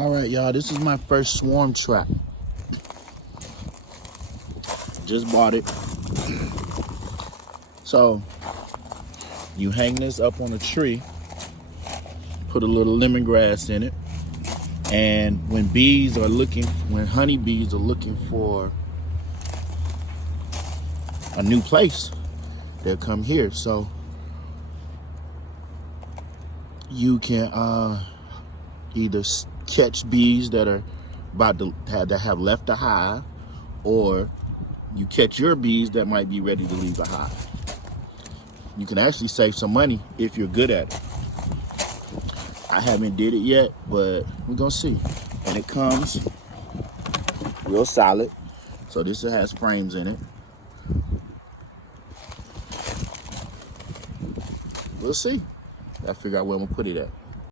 All right, y'all, this is my first swarm trap. Just bought it. So you hang this up on a tree, put a little lemongrass in it, and when honeybees are looking for a new place, they'll come here. So you can either catch bees that are about to have left the hive, or you catch your bees that might be ready to leave the hive. You can actually save some money if you're good at it. I haven't did it yet, but we're gonna see. And it comes real solid. So this has frames in it. We'll see. Gotta figure out where I'm gonna put it at.